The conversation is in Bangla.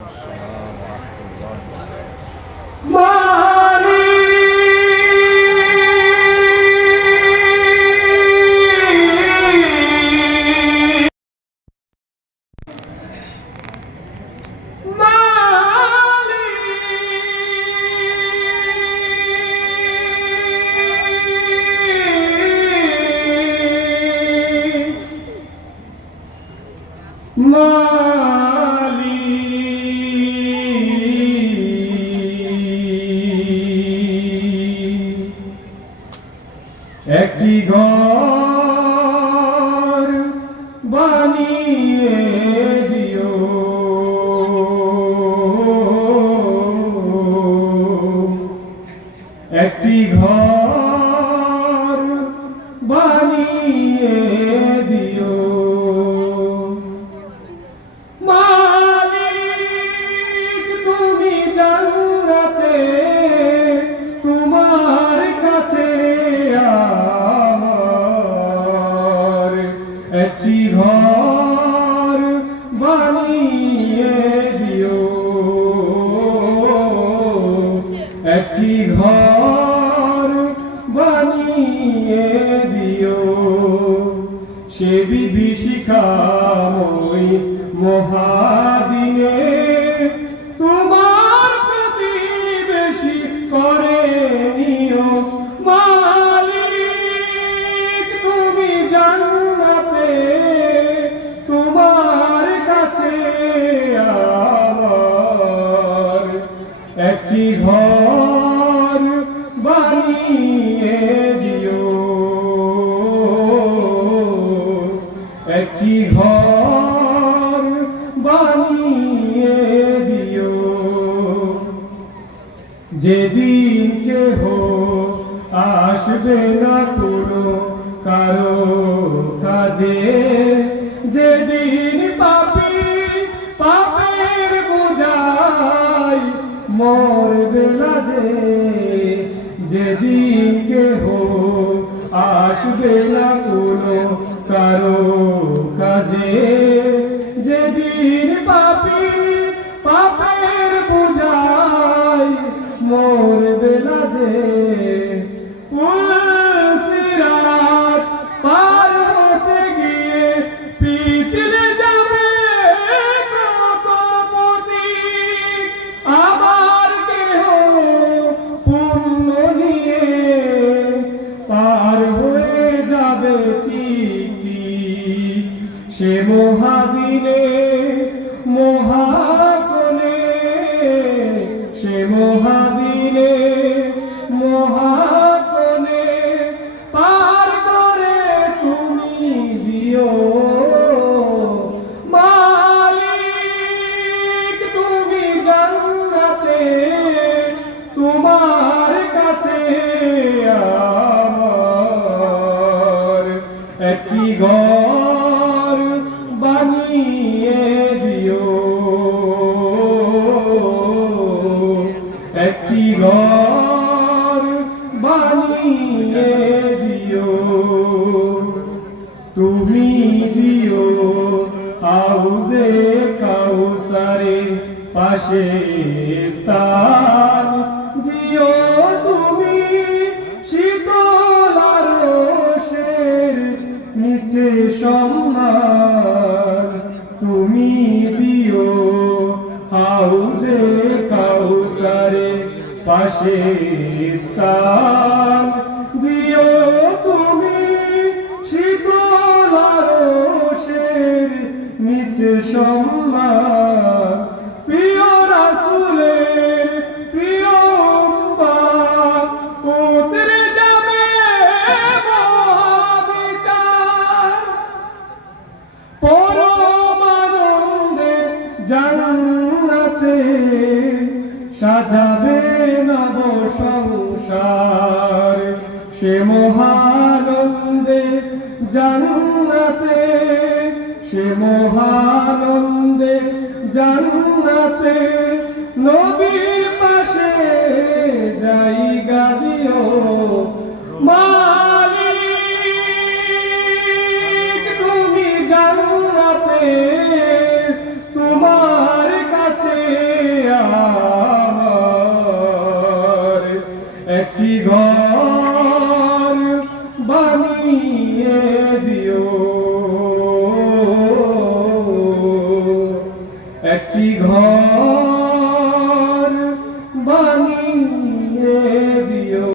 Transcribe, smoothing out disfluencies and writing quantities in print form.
السلام ورحمة الله وبركاته. একটি ঘর বানিয়ে দিও, একটি ঘর বানিয়ে দিও। মালিক তুমি জান্নাতে তোমার কাছে একটি ঘর বানিয়ে দিও, একটি ঘর বানিয়ে দিও। সে বিভীষিকাময় মহাদিনে তোমার প্রতিবেশী করে নিও। মালিক তুমি জান্নাতে তোমার কাছে আমার একটি ঘর বানিয়ে দিও, একটি ঘর বানিয়ে দিও। যেদিন কেহ আসবে না কোনো কারো কাজে, যেদিন পাপী পাপের বোঝায় মরবে লাজে, যেদিন কেহ আসবে না কোনো কারো কাজে, যেদিন পাপী পাপের বোঝায় মরবে লাজে। সিরাত পার হতে গিয়ে পিছলে যাবে কত পথিক, আবার কেহ পুণ্য নিয়ে পার হয়ে যাবে ঠিক ঠিক। সে মহাদিনে মহাকনে, সে মহাদিনে মহাকনে পার করে তুমি দিও। মালিক তুমি জান্নাতে তোমার কাছে আমার একটি ঘর বানিয়ে দিও, একটি ঘর বানিয়ে দিও। তুমি দিও হাউজে কাউসারে পাশে স্থান, দিও তুমি শীতল আরশের নিচে সম্মান। তুমি দিও হাউজে কাউসারে পাশে স্থান, দিও তুমি শীতল আরশের নিচে সম্মান। প্রিয় রাসূলের প্রিয় উম্মত উতরে যাবে মহাবিচার, পরমানন্দে জান্নাতে সাজাবে নব সংসার। সে মহানন্দে জান্নাতে, সে মহানন্দে জান্নাতে নবীর পাশে জায়গা দিও। মালিক তুমি জান্নাতে তোমার কাছে একটি ঘর বানিয়ে দিও, একটি ঘর বানিয়ে দিও।